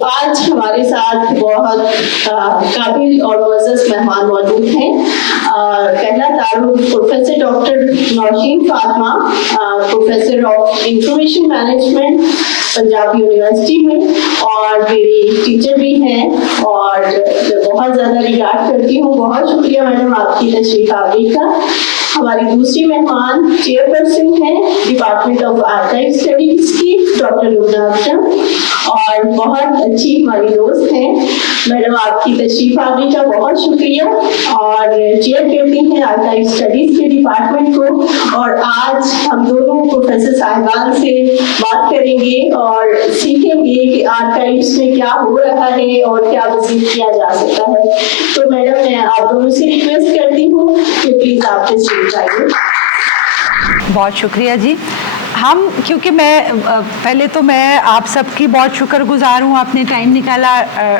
आज हमारे साथ बहुत काबिल और मुअज़्ज़ज़ मेहमान मौजूद हैं। पहला तारुफ professor doctor Nausheen Fatima, professor of information management Punjab university में और मेरी टीचर भी हैं और बहुत ज़्यादा रिगार्ड करती हूँ। बहुत शुक्रिया मैडम आपकी तशरीफ आने का। हमारी दूसरी मेहमान चेयरपर्सन हैं डिपार्टमेंट ऑफ आर्काइव स्टडीज की डॉक्टर लुबना अख्तर और बहुत अच्छी हमारी दोस्त हैं मैडम, आपकी तशरीफ आने का बहुत शुक्रिया और चेयर करती हैं आर्काइव स्टडीज के डिपार्टमेंट को। और आज हम दोनों प्रोफेसर साहिबान से बात करेंगे और सीखेंगे कि आर्काइव्स में क्या हो रहा है और क्या मज़ीद किया जा सकता है। तो मैडम मैं आप दोनों से रिक्वेस्ट करती हूँ कि प्लीज आप तशरीफ लाइए। बहुत शुक्रिया जी। क्योंकि पहले तो मैं आप सबकी बहुत शुक्रगुजार हूँ, आपने टाइम निकाला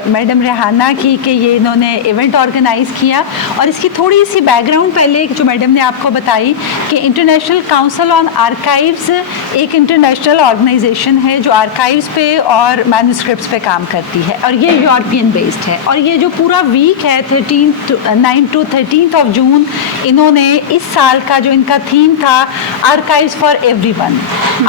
मैडम रेहाना की कि ये इन्होंने इवेंट ऑर्गेनाइज़ किया। और इसकी थोड़ी सी बैकग्राउंड पहले जो मैडम ने आपको बताई कि इंटरनेशनल काउंसिल ऑन आर्काइव्स एक इंटरनेशनल ऑर्गेनाइजेशन है जो आर्काइव्स पे और मैन्यूस्क्रिप्ट्स पे काम करती है और ये यूरोपियन बेस्ड है। और ये जो पूरा वीक है 9 to 13 जून, इन्होंने इस साल का जो इनका थीम था archives for everyone,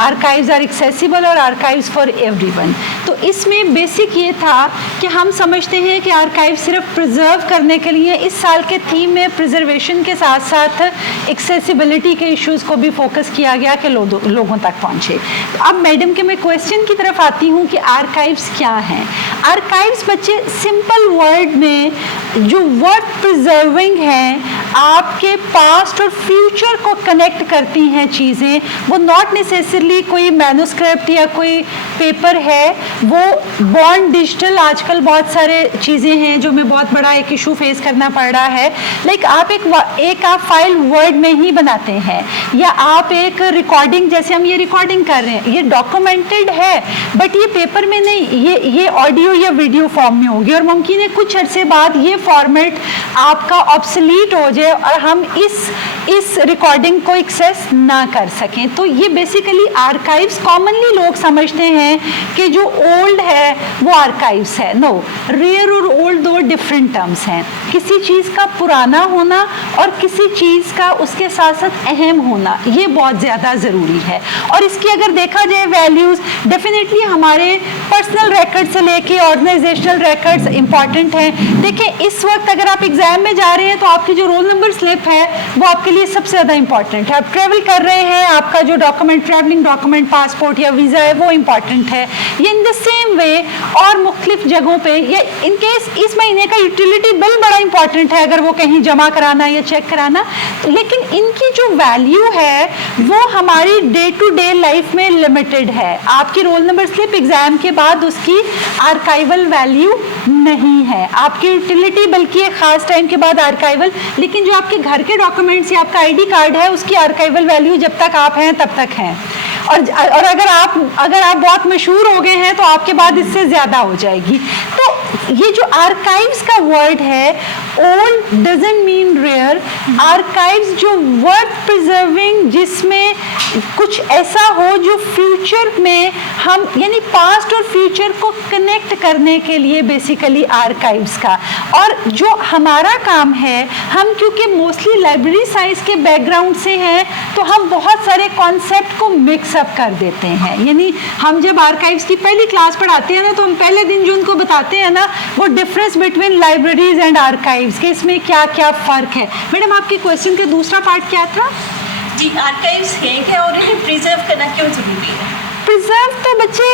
archives are accessible और आर्काइव्स फॉर एवरीवन। तो इसमें बेसिक ये था कि हम समझते हैं कि आर्काइव सिर्फ प्रिजर्व करने के लिए, इस साल के थीम में प्रिजर्वेशन के साथ साथ एक्सेसिबिलिटी के इश्यूज़ को भी फोकस किया गया कि लोगों तक पहुँचे। तो अब मैडम के मैं क्वेश्चन की तरफ आती हूँ कि आर्काइव्स क्या हैं। आर्काइव्स बच्चे सिंपल वर्ड में जो वर्ड प्रिजर्विंग हैं, आपके पास्ट और फ्यूचर को कनेक्ट करती हैं चीज़ें। वो नॉट नेसेसरली कोई मैन्युस्क्रिप्ट या कोई पेपर है, वो बॉर्न डिजिटल आजकल बहुत सारे चीज़ें हैं जो में बहुत बड़ा एक इशू फेस करना पड़ रहा है। लाइक आप एक आप फाइल वर्ड में ही बनाते हैं या आप एक रिकॉर्डिंग, जैसे हम ये रिकॉर्डिंग कर रहे हैं, ये डॉक्यूमेंटेड है बट ये पेपर में नहीं, ये ऑडियो या वीडियो फॉर्म में होगी और मुमकिन है कुछ अरसे बाद ये फॉर्मेट आपका ऑब्सोलीट हो जाए और हम इस रिकॉर्डिंग को एक्सेस ना कर सकें। तो ये बेसिकली आर्काइव्स कॉमनली लोग समझते हैं कि जो ओल्ड है वो आर्काइव्स है। नो, रेयर और ओल्ड दो डिफरेंट टर्म्स हैं। किसी चीज़ का पुराना होना और किसी चीज़ का उसके साथ साथ अहम होना, ये बहुत ज़्यादा ज़रूरी है। और इसकी अगर देखा जाए वैल्यूज़, डेफिनेटली हमारे पर्सनल रिकॉर्ड से लेके ऑर्गेनाइजेशनल रिकॉर्ड्स इंपॉर्टेंट हैं। देखिए इस वक्त अगर आप एग्जाम में जा रहे हैं तो आपकी जो रोल नंबर स्लिप है वो आपके लिए सबसे ज़्यादा इंपॉर्टेंट है। आप ट्रेवल कर रहे हैं, आपका जो डॉक्यूमेंट, ट्रैवलिंग डॉक्यूमेंट, पासपोर्ट या वीज़ा है वो इंपॉर्टेंट है। ये इन द सेम वे और मुख्तलिफ जगहों पे, या इनकेस इस महीने का यूटिलिटी बिल बड़ा इंपॉर्टेंट है अगर वो कहीं जमा कराना या चेक कराना, लेकिन इनकी जो वैल्यू है वो हमारी डे टू डे लाइफ में लिमिटेड है। आपकी रोल नंबर स्लिप एग्जाम के बाद उसकी आर्काइवल वैल्यू नहीं है, आपकी यूटिलिटी बल्कि एक खास टाइम के बाद आर्काइवल, लेकिन जो आपके घर के डॉक्यूमेंट्स या आपका आईडी कार्ड है उसकी आर्काइवल वैल्यू जब तक आप हैं तब तक है। और अगर आप बहुत मशहूर हो गए हैं तो आपके बाद इससे ज़्यादा हो जाएगी। तो ये जो आर्काइव्स का वर्ड है, old doesn't mean rare. Archives जो वर्थ प्रिजर्विंग, जिसमें कुछ ऐसा हो जो फ्यूचर में हम, यानी पास्ट और फ्यूचर को कनेक्ट करने के लिए बेसिकली आर्काइव्स का। और जो हमारा काम है, हम क्योंकि मोस्टली लाइब्रेरी साइंस के बैकग्राउंड से हैं तो हम बहुत सारे कॉन्सेप्ट को मिक्सअप कर देते हैं। यानी हम जब आर्काइव्स की पहली क्लास पढ़ाते हैं ना, तो हम पहले दिन जो उनको बताते हैं ना, वो difference between libraries and archives के, इसमें क्या क्या फ़र्क है। मैडम आपके क्वेश्चन का दूसरा पार्ट क्या था? जी, आर्काइव्स हैं क्या और इन्हें प्रिजर्व करना क्यों ज़रूरी है? प्रिजर्व तो बच्चे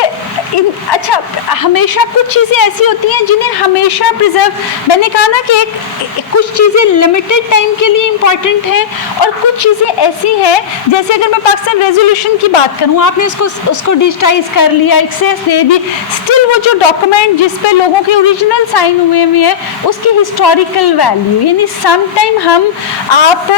अच्छा, हमेशा कुछ चीज़ें ऐसी होती हैं जिन्हें हमेशा प्रिजर्व, मैंने कहा ना कि कुछ चीज़ें लिमिटेड टाइम के लिए इम्पॉर्टेंट हैं और कुछ चीज़ें ऐसी हैं, जैसे अगर मैं पाकिस्तान रेजोल्यूशन की बात करूँ, आपने उसको डिजिटाइज कर लिया, एक्सेस दे दी, स्टिल वो जो डॉक्यूमेंट जिस पे लोगों के ओरिजिनल साइन हुए हैं उसकी हिस्टोरिकल वैल्यू, यानी सम टाइम आप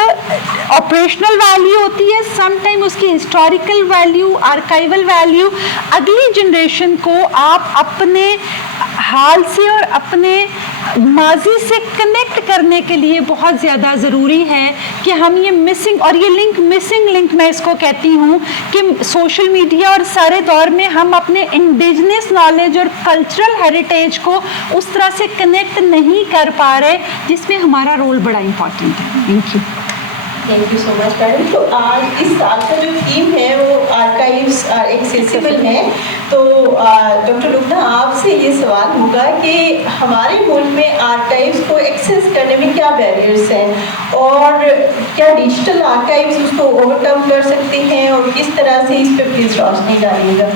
ऑपरेशनल वैल्यू होती है, सम टाइम उसकी हिस्टोरिकल वैल्यू, आर्काइवल वैल्यू, अगली जनरेशन को आप अपने हाल से और अपने माजी से कनेक्ट करने के लिए बहुत ज़्यादा ज़रूरी है कि हम ये मिसिंग, और ये मिसिंग लिंक मैं इसको कहती हूँ कि सोशल मीडिया और सारे दौर में हम अपने इंडिजिनस नॉलेज और कल्चरल हेरिटेज को उस तरह से कनेक्ट नहीं कर पा रहे, जिसमें हमारा रोल बड़ा इम्पॉर्टेंट है। Thank you so much madam. तो आज इस साल का जो थीम है वो आर्काइव्स एक्सेसिबल है। तो डॉक्टर लुबना, आपसे ये सवाल होगा कि हमारे मुल्क में आर्काइव्स को एक्सेस करने में क्या बैरियर्स हैं और क्या डिजिटल आर्काइव्स उसको ओवरकम कर सकते हैं, और किस तरह से इस पर प्लीज़ रोशनी डालिएगा।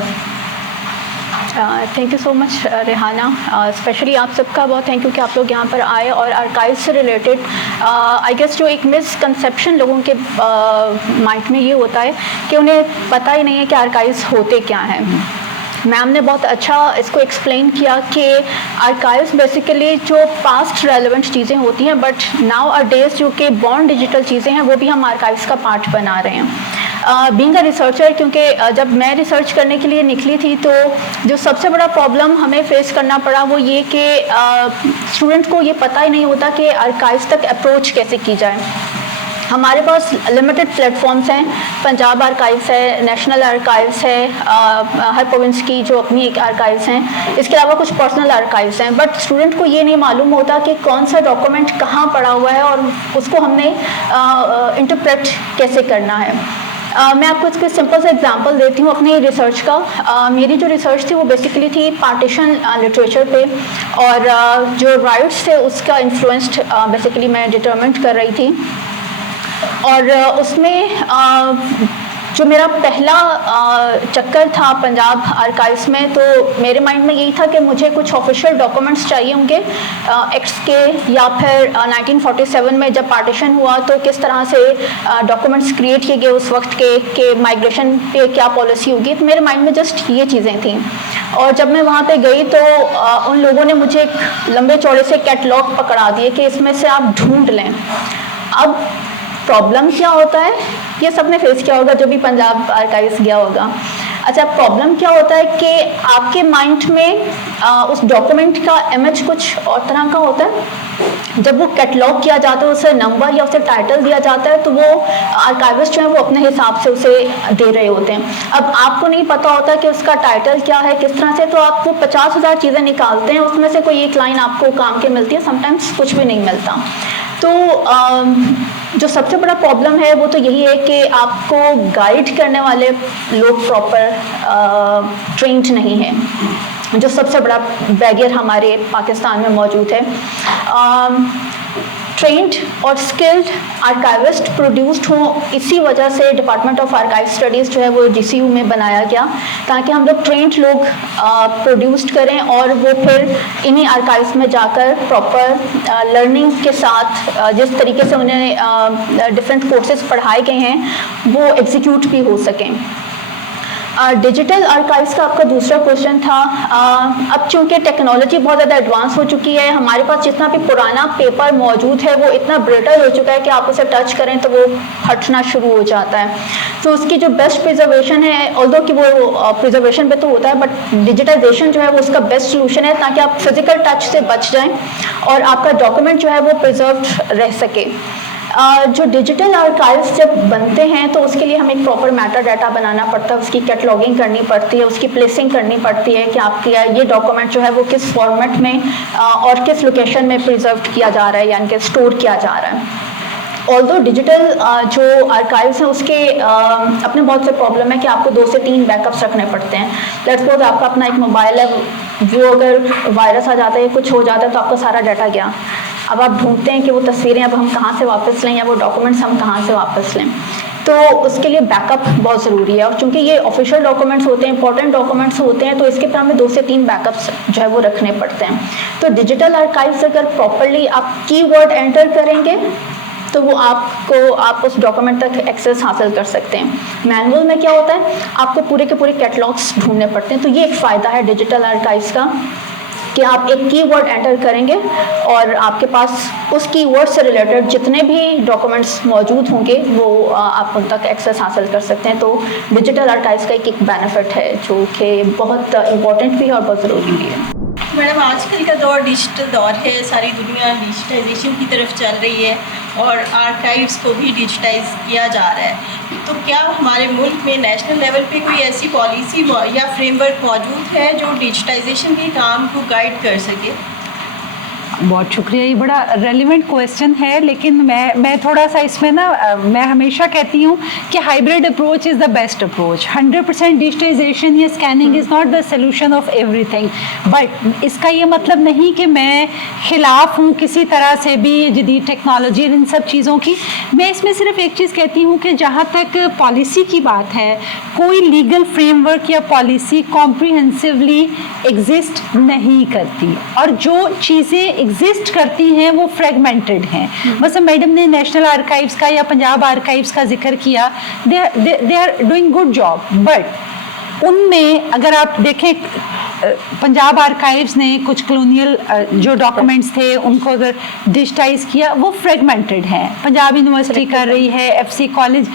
Thank you so much Rehana, specially आप सबका बहुत थैंक यू कि आप लोग यहाँ पर आए। और आर्काइव से रिलेटेड आई गेस जो एक मिसकंसेप्शन लोगों के माइंड में ये होता है कि उन्हें पता ही नहीं है कि आर्काइव्स होते क्या हैं। मैम ने बहुत अच्छा इसको एक्सप्लेन किया कि आर्काइव्स बेसिकली जो पास्ट रेलेवेंट चीज़ें होती हैं, बट नाउ अ डेज जो कि बॉर्न डिजिटल चीज़ें हैं वो भी हम आर्काइव्स का पार्ट बना रहे हैं। बीइंग अ रिसर्चर, क्योंकि जब मैं रिसर्च करने के लिए निकली थी तो जो सबसे बड़ा प्रॉब्लम हमें फेस करना पड़ा वो ये कि स्टूडेंट को ये पता ही नहीं होता कि आर्काइव्स तक अप्रोच कैसे की जाए। हमारे पास लिमिटेड प्लेटफॉर्म्स हैं, पंजाब आर्काइव्स है, नेशनल आर्काइव्स है, हर प्रोविंस की जो अपनी एक आर्काइव्स हैं, इसके अलावा कुछ पर्सनल आर्काइव्स हैं। बट स्टूडेंट को ये नहीं मालूम होता कि कौन सा डॉक्यूमेंट कहाँ पड़ा हुआ है और उसको हमने इंटरप्रेट कैसे करना है। मैं आपको इसके सिंपल से एग्जांपल देती हूँ अपनी रिसर्च का। मेरी जो रिसर्च थी वो बेसिकली थी पार्टीशन लिटरेचर पे, और जो राइट्स थे उसका इन्फ्लुएंस्ड बेसिकली मैं डिटरमिन कर रही थी। और उसमें जो मेरा पहला चक्कर था पंजाब आर्काइव्स में, तो मेरे माइंड में यही था कि मुझे कुछ ऑफिशियल डॉक्यूमेंट्स चाहिए होंगे एक्ट्स के, या फिर 1947 में जब पार्टीशन हुआ तो किस तरह से डॉक्यूमेंट्स क्रिएट किए गए उस वक्त के माइग्रेशन पे क्या पॉलिसी होगी। तो मेरे माइंड में जस्ट ये चीज़ें थी। और जब मैं वहाँ पे गई तो उन लोगों ने मुझे एक लंबे चौड़े से कैटलॉग पकड़ा दिए कि इसमें से आप ढूंढ लें। अब प्रॉब्लम क्या होता है, ये सबने फेस किया होगा जो भी पंजाब आर्काइव्स गया होगा। अच्छा, प्रॉब्लम क्या होता है कि आपके माइंड में उस डॉक्यूमेंट का इमेज कुछ और तरह का होता है। जब वो कैटलॉग किया जाता है, उसे नंबर या उसे टाइटल दिया जाता है, तो वो आर्काइविस्ट जो है वो अपने हिसाब से उसे दे रहे होते हैं। अब आपको नहीं पता होता कि उसका टाइटल क्या है, किस तरह से, तो आप वो 50,000 चीज़ें निकालते हैं, उसमें से कोई एक लाइन आपको काम की मिलती है, समटाइम्स कुछ भी नहीं मिलता। तो जो सबसे बड़ा प्रॉब्लम है वो तो यही है कि आपको गाइड करने वाले लोग प्रॉपर ट्रेंड नहीं है, जो सबसे बड़ा बैरियर हमारे पाकिस्तान में मौजूद है। ट्रेंड और स्किल्ड आर्काइविस्ट प्रोड्यूस्ड हों, इसी वजह से डिपार्टमेंट ऑफ आर्काइव स्टडीज़ जो है वो GCU में बनाया गया, ताकि हम लोग ट्रेंड लोग प्रोड्यूस्ड करें और वो फिर इन्हीं आर्काइव्स में जाकर प्रॉपर लर्निंग के साथ जिस तरीके से उन्हें डिफरेंट कोर्सेज पढ़ाए गए हैं वो एग्जीक्यूट भी हो सकें। डिजिटल आर्काइव्स का आपका दूसरा क्वेश्चन था। अब चूंकि टेक्नोलॉजी बहुत ज़्यादा एडवांस हो चुकी है, हमारे पास जितना भी पुराना पेपर मौजूद है वो इतना ब्रिटल हो चुका है कि आप उसे टच करें तो वो हटना शुरू हो जाता है। तो उसकी जो बेस्ट प्रिजर्वेशन है, ऑल्दो कि वो प्रिजर्वेशन पे तो होता है, बट डिजिटाइजेशन जो है वो उसका बेस्ट सोल्यूशन है, ताकि आप फिजिकल टच से बच जाएं और आपका डॉक्यूमेंट जो है वो प्रिजर्व रह सके। जो डिजिटल आर्काइव्स जब बनते हैं तो उसके लिए हमें एक प्रॉपर मेटा डाटा बनाना पड़ता है, उसकी कैटलॉगिंग करनी पड़ती है, उसकी प्लेसिंग करनी पड़ती है कि आपके ये डॉक्यूमेंट जो है वो किस फॉर्मेट में और किस लोकेशन में प्रिजर्व किया जा रहा है, यानी कि स्टोर किया जा रहा है। ऑल्दो डिजिटल जो आर्काइव्स हैं उसके अपने बहुत से प्रॉब्लम है कि आपको 2 से 3 बैकअप्स रखने पड़ते हैं। लेट्स सपोज आपका अपना एक मोबाइल है, वो अगर वायरस आ जाता है, कुछ हो जाता है, तो आपका सारा डाटा गया। अब आप ढूंढते हैं कि वो तस्वीरें अब हम कहाँ से वापस लें या वो डॉक्यूमेंट्स हम कहाँ से वापस लें, तो उसके लिए बैकअप बहुत ज़रूरी है। और चूंकि ये ऑफिशियल डॉक्यूमेंट्स होते हैं, इंपॉर्टेंट डॉक्यूमेंट्स होते हैं, तो इसके पर हमें 2 से 3 बैकअप्स जो है वो रखने पड़ते हैं। तो डिजिटल आर्काइव्स अगर प्रॉपरली आप कीवर्ड एंटर करेंगे तो वो आप उस डॉक्यूमेंट तक एक्सेस हासिल कर सकते हैं। मैनुअल में क्या होता है, आपको पूरे के पूरे कैटलॉग्स ढूंढने पड़ते हैं। तो ये एक फ़ायदा है डिजिटल आर्काइव्स का कि आप एक कीवर्ड एंटर करेंगे और आपके पास उस कीवर्ड से रिलेटेड जितने भी डॉक्यूमेंट्स मौजूद होंगे वो आप उन तक एक्सेस हासिल कर सकते हैं। तो डिजिटल आर्काइव्स का एक बेनिफिट है जो कि बहुत इम्पोर्टेंट भी है और बहुत ज़रूरी भी है। मैडम आजकल का दौर डिजिटल दौर है, सारी दुनिया डिजिटाइजेशन की तरफ चल रही है और आर्काइव्स को भी डिजिटाइज किया जा रहा है। तो क्या हमारे मुल्क में नेशनल लेवल पे कोई ऐसी पॉलिसी या फ्रेमवर्क मौजूद है जो डिजिटाइजेशन के काम को गाइड कर सके? बहुत शुक्रिया, ये बड़ा रेलिवेंट क्वेश्चन है, लेकिन मैं थोड़ा सा इसमें ना मैं हमेशा कहती हूँ कि hybrid approach is the best approach. 100% digitization या scanning is not the solution of everything, but इसका ये मतलब नहीं कि मैं खिलाफ हूँ किसी तरह से भी जदीद टेक्नोलॉजी और इन सब चीज़ों की। मैं इसमें सिर्फ एक चीज़ कहती हूँ कि जहाँ तक पॉलिसी की बात है, कोई लीगल फ्रेमवर्क या पॉलिसी कॉम्प्रिहेंसिवली एग्जिस्ट नहीं करती, और जो चीज़ें एग्जिस्ट करती हैं वो फ्रेगमेंटेड हैं। बस मैडम ने नेशनल आर्काइव्स का या पंजाब आर्काइव्स का जिक्र किया, they are doing good job, but उनमें अगर आप देखें पंजाब आर्काइव्स ने कुछ कॉलोनियल जो डॉक्यूमेंट्स थे उनको अगर डिजिटाइज किया, वो फ्रेगमेंटेड हैं। पंजाब यूनिवर्सिटी कर रही है, एफसी कॉलेज,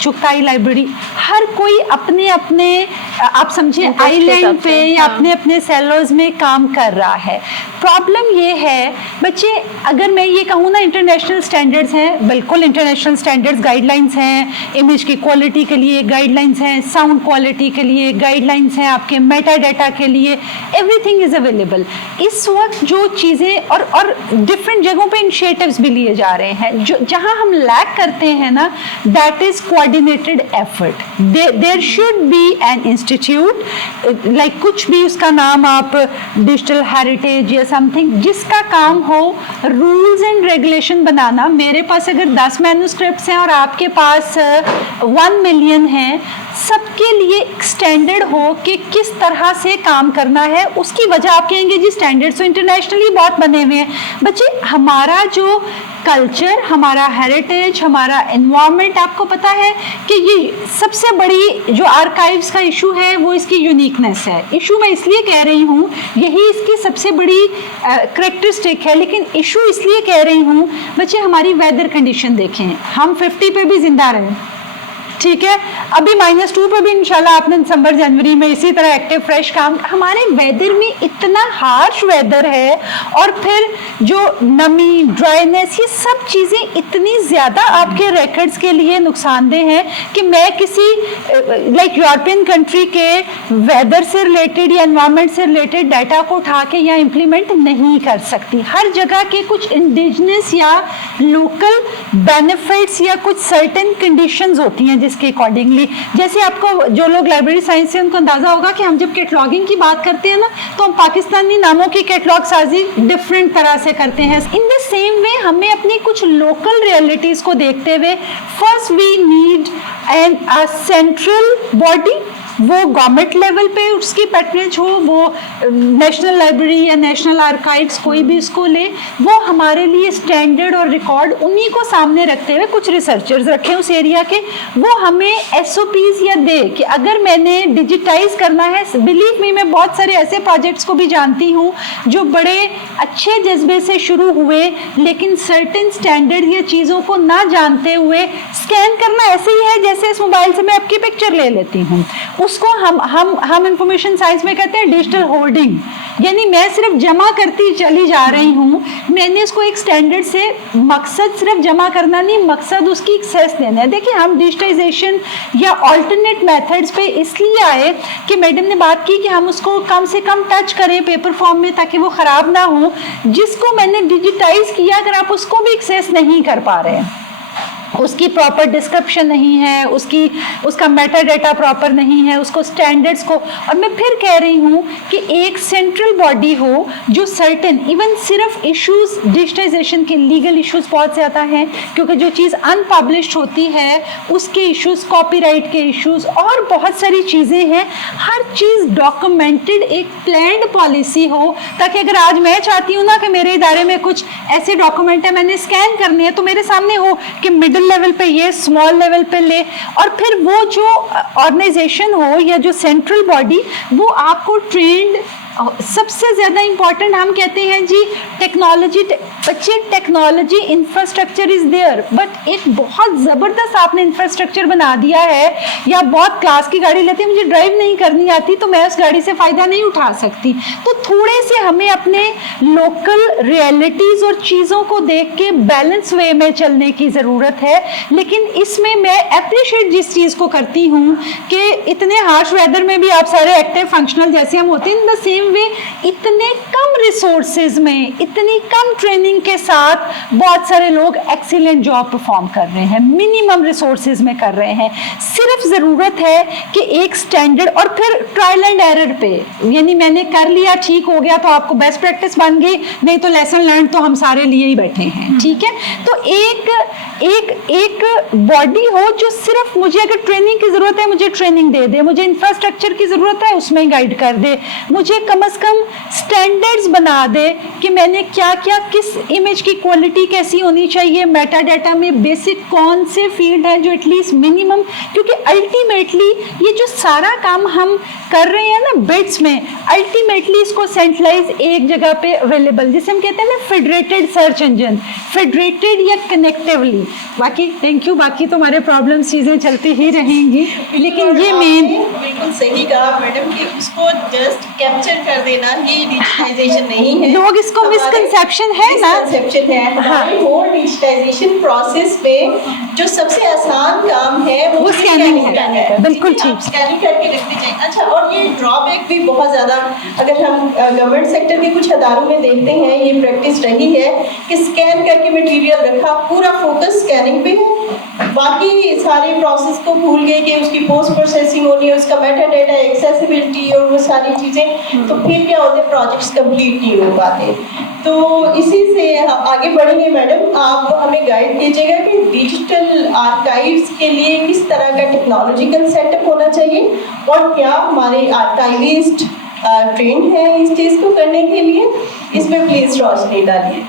चुगताई लाइब्रेरी, हर कोई अपने अपने आप समझे आइलैंड पे या अपने अपने सेलर्स में काम कर रहा है। प्रॉब्लम ये है बच्चे, अगर मैं ये कहूँ ना इंटरनेशनल स्टैंडर्ड्स हैं, बिल्कुल इंटरनेशनल स्टैंडर्ड्स गाइडलाइंस हैं, इमेज की क्वालिटी के लिए गाइडलाइंस हैं, साउंड क्वालिटी के लिए गाइडलाइंस हैं, आपके मेटा डाटा के लिए, एवरीथिंग इज़ अवेलेबल। इस वक्त जो चीज़ें और डिफरेंट जगहों पे इनिशिएटिव्स भी लिए जा रहे हैं, जो जहाँ हम लैक करते हैं ना, that is coordinated effort. There should be an institute, like कुछ भी उसका नाम आप डिजिटल हेरिटेज या समथिंग, जिसका काम हो रूल्स एंड रेगुलेशन बनाना। मेरे पास अगर 10 मैन्युस्क्रिप्ट्स हैं और आपके पास 1 मिलियन हैं, सबके लिए स्टैंडर्ड हो कि किस तरह से काम करना है। उसकी वजह आप कहेंगे जी स्टैंडर्ड्स तो इंटरनेशनली बहुत बने हुए हैं। बच्चे, हमारा जो कल्चर, हमारा हेरिटेज, हमारा एनवायरनमेंट, आपको पता है कि ये सबसे बड़ी जो आर्काइव्स का इशू है वो इसकी यूनिकनेस है। इशू मैं इसलिए कह रही हूँ, यही इसकी सबसे बड़ी करेक्टरिस्टिक है, लेकिन इशू इसलिए कह रही हूँ बच्चे, हमारी वेदर कंडीशन देखें, हम 50 पे भी जिंदा रहे, ठीक है, अभी -2 पे भी इंशाल्लाह आपने दिसंबर जनवरी में इसी तरह एक्टिव फ्रेश काम। हमारे वेदर में इतना हार्श वेदर है, और फिर जो नमी, ड्राइनेस, ये सब चीज़ें इतनी ज़्यादा आपके रिकॉर्ड्स के लिए नुकसानदेह हैं कि मैं किसी लाइक यूरोपियन कंट्री के वेदर से रिलेटेड या एनवायरनमेंट से रिलेटेड डाटा को उठा के या इम्प्लीमेंट नहीं कर सकती। हर जगह के कुछ इंडिजिनस या लोकल बेनिफिट्स या कुछ सर्टेन कंडीशंस होती हैं जिसके अकॉर्डिंगली, जैसे आपको जो लोग लाइब्रेरी साइंस से उनको अंदाजा होगा कि हम जब कैटलॉगिंग की बात करते हैं ना, तो हम पाकिस्तानी नामों की कैटलॉग साजी डिफरेंट तरह से करते हैं। इन द सेम वे हमें अपनी कुछ लोकल रियलिटीज को देखते हुए first we need an a central body, वो गवर्नमेंट लेवल पे उसकी पैटर्नेज हो, वो नेशनल लाइब्रेरी या नेशनल आर्काइव्स कोई भी इसको ले, वो हमारे लिए स्टैंडर्ड और रिकॉर्ड उन्हीं को सामने रखते हुए कुछ रिसर्चर्स रखें उस एरिया के, वो हमें SOPs या दे कि अगर मैंने डिजिटाइज करना है। बिलीव मी, मैं बहुत सारे ऐसे प्रोजेक्ट्स को भी जानती हूँ जो बड़े अच्छे जज्बे से शुरू हुए, लेकिन सर्टेन स्टैंडर्ड या चीज़ों को ना जानते हुए स्कैन करना ऐसे ही है जैसे इस मोबाइल से मैं आपकी पिक्चर ले लेती हूँ। उसको हम इंफॉर्मेशन साइंस में कहते हैं डिजिटल होर्डिंग, यानी मैं सिर्फ जमा करती चली जा रही हूँ। मैंने उसको एक स्टैंडर्ड से, मकसद सिर्फ जमा करना नहीं, मकसद उसकी एक्सेस देना है। देखिए, हम डिजिटाइजेशन या ऑल्टरनेट मेथड्स पे इसलिए आए कि मैडम ने बात की कि हम उसको कम से कम टच करें पेपर फॉर्म में ताकि वो ख़राब ना हो। जिसको मैंने डिजिटाइज किया, अगर आप उसको भी एक्सेस नहीं कर पा रहे हैं, उसकी प्रॉपर डिस्क्रिप्शन नहीं है, उसका मेटा डाटा प्रॉपर नहीं है, उसको स्टैंडर्ड्स को, और मैं फिर कह रही हूँ कि एक सेंट्रल बॉडी हो जो सर्टेन, इवन सिर्फ इश्यूज डिजिटाइजेशन के लीगल इश्यूज बहुत ज़्यादा हैं, क्योंकि जो चीज़ अनपब्लिश्ड होती है उसके इश्यूज, कॉपीराइट के इश्यूज और बहुत सारी चीज़ें हैं। हर चीज़ डॉक्यूमेंटेड, एक प्लान्ड पॉलिसी हो, ताकि अगर आज मैं चाहती हूँ ना कि मेरे इदारे में कुछ ऐसे डॉक्यूमेंट है मैंने स्कैन करने हैं, तो मेरे सामने हो कि मिडिल लेवल पे ये, स्मॉल लेवल पे ले, और फिर वो जो ऑर्गेनाइजेशन हो या जो सेंट्रल बॉडी, वो आपको ट्रेंड सबसे ज़्यादा इम्पॉर्टेंट हम कहते हैं जी टेक्नोलॉजी, बच्चे technology infrastructure is there, but एक बहुत ज़बरदस्त आपने इंफ्रास्ट्रक्चर बना दिया है, या बहुत क्लास की गाड़ी लेते हैं, मुझे ड्राइव नहीं करनी आती तो मैं उस गाड़ी से फ़ायदा नहीं उठा सकती। तो थोड़े से हमें अपने लोकल रियलिटीज़ और चीज़ों को देख के बैलेंस वे में चलने की ज़रूरत है। लेकिन इसमें मैं अप्रिशिएट जिस चीज़ को करती हूँ कि इतने हार्श वेदर में भी आप सारे एक्टिव फंक्शनल जैसे हम होते हैं, इन द सेम वे इतने कम रिसोर्सेज में, इतनी कम ट्रेनिंग के साथ बहुत सारे लोग एक्सीलेंट जॉब परफॉर्म कर रहे हैं, मिनिमम रिसोर्सेज में कर रहे हैं। सिर्फ ज़रूरत है कि एक स्टैंडर्ड, और फिर ट्रायल एंड एरर पे, यानी मैंने कर लिया ठीक हो गया तो आपको बेस्ट प्रैक्टिस बन गई, नहीं तो लेसन लर्न तो हम सारे लिए ही बैठे हैं, ठीक है। तो एक बॉडी हो जो सिर्फ मुझे अगर ट्रेनिंग की ज़रूरत है मुझे ट्रेनिंग दे दे, मुझे इंफ्रास्ट्रक्चर की ज़रूरत है उसमें गाइड कर दे, मुझे कम से कम स्टैंडर्ड्स बना दे कि मैंने क्या क्या, किस इमेज की क्वालिटी कैसी होनी चाहिए, मेटा डाटा में बेसिक कौन से फील्ड हैं जो एटलीस्ट मिनिमम, क्योंकि अल्टीमेटली ये जो सारा काम हम कर रहे हैं ना बिट्स में, अल्टीमेटली इसको सेंट्रलाइज एक जगह पे अवेलेबल, जिसे हम कहते हैं ना फेडरेटेड सर्च इंजन, फेडरेटेड या कनेक्टिवली। बाकी थैंक यू, बाकी तो हमारे प्रॉब्लम्स चीज़ें चलती ही रहेंगी, लेकिन ये मेन बिल्कुल सही कहा मैडम कि उसको जस्ट कैप्चर कर देना ही डिजिटाइजेशन नहीं है। लोग इसको मिसकंसेप्शन है ना, मिसकंसेप्शन है। हमारे होल डिजिटाइजेशन प्रोसेस में जो सबसे आसान काम है वो स्कैनिंग है, बिल्कुल ठीक, स्कैनिंग करके रख दी जाए। अच्छा, और ये ड्रॉबैक भी बहुत ज़्यादा, अगर हम गवर्नमेंट सेक्टर के कुछ अदारों में देखते हैं ये प्रैक्टिस रही है कि स्कैन करके मटेरियल रखा, पूरा फोकस स्कैनिंग पे है, बाकी सारे प्रोसेस को भूल गए कि उसकी पोस्ट प्रोसेसिंग होनी है, उसका मेटा डाटा, एक्सेसिबिलिटी और वो सारी चीज़ें, तो फिर क्या होते हैं, प्रोजेक्ट्स कंप्लीट नहीं हो पाते। तो इसी से हम आगे बढ़ेंगे। मैडम, आप हमें गाइड कीजिएगा कि डिजिटल आर्काइव्स के लिए किस तरह का टेक्नोलॉजिकल सेटअप होना चाहिए और क्या हमारे आर्काइविस्ट ट्रेंड है इस चीज़ को करने के लिए, इसमें प्लीज़ रोशनी डालिए।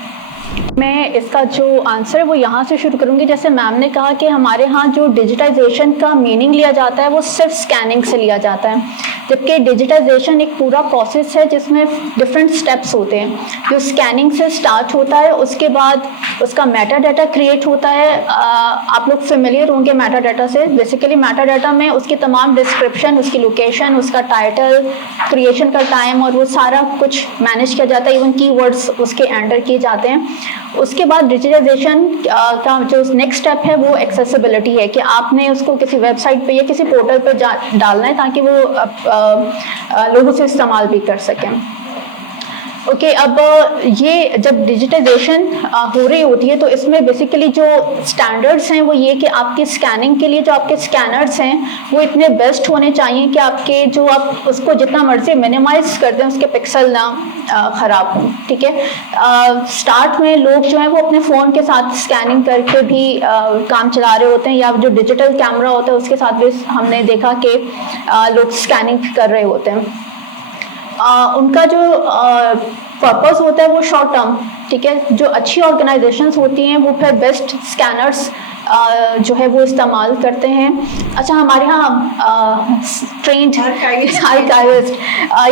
मैं इसका जो आंसर है वो यहाँ से शुरू करूँगी। जैसे मैम ने कहा कि हमारे यहाँ जो डिजिटाइजेशन का मीनिंग लिया जाता है वो सिर्फ स्कैनिंग से लिया जाता है, जबकि डिजिटाइजेशन एक पूरा प्रोसेस है जिसमें डिफरेंट स्टेप्स होते हैं। जो स्कैनिंग से स्टार्ट होता है, उसके बाद उसका मेटा डाटा क्रिएट होता है। आप लोग फेमिलियर होंगे मेटा डाटा से। बेसिकली मेटा डाटा में उसकी तमाम डिस्क्रिप्शन, उसकी लोकेशन, उसका टाइटल, क्रिएशन का टाइम और वो सारा कुछ मैनेज किया जाता है, इवन कीवर्ड्स उसके एंटर किए जाते हैं। उसके बाद डिजिटाइजेशन का जो नेक्स्ट स्टेप है वो एक्सेसिबिलिटी है कि आपने उसको किसी वेबसाइट पे या किसी पोर्टल पे डालना है ताकि वो लोग उसे इस्तेमाल भी कर सकें। ओके, अब ये जब डिजिटाइजेशन हो रही होती है तो इसमें बेसिकली जो स्टैंडर्ड्स हैं वो ये कि आपकी स्कैनिंग के लिए जो आपके स्कैनर्स हैं वो इतने बेस्ट होने चाहिए कि आपके जो आप उसको जितना मर्जी मिनिमाइज कर दें उसके पिक्सल ना ख़राब हों, ठीक है। स्टार्ट में लोग जो हैं वो अपने फ़ोन के साथ स्कैनिंग करके भी काम चला रहे होते हैं, या जो डिजिटल कैमरा होता है उसके साथ भी हमने देखा कि लोग स्कैनिंग कर रहे होते हैं। उनका जो पर्पस होता है वो शॉर्ट टर्म, ठीक है। जो अच्छी ऑर्गेनाइजेशंस होती हैं वो फिर बेस्ट स्कैनर्स जो है वो इस्तेमाल करते हैं। अच्छा, हमारे यहाँ ट्रेंड आर्काइविस्ट,